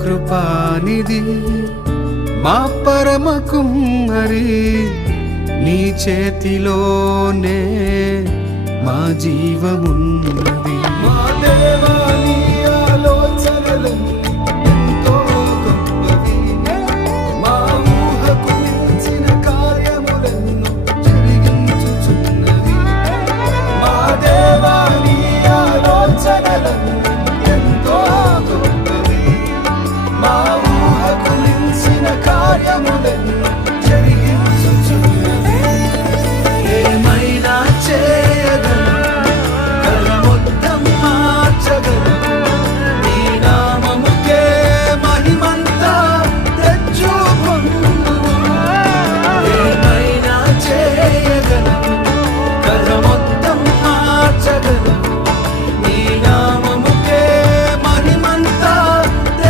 కృపానిధి మా పరమ కుమ్మరి నీ చేతిలోనే మా జీవమున్నది మా దేవా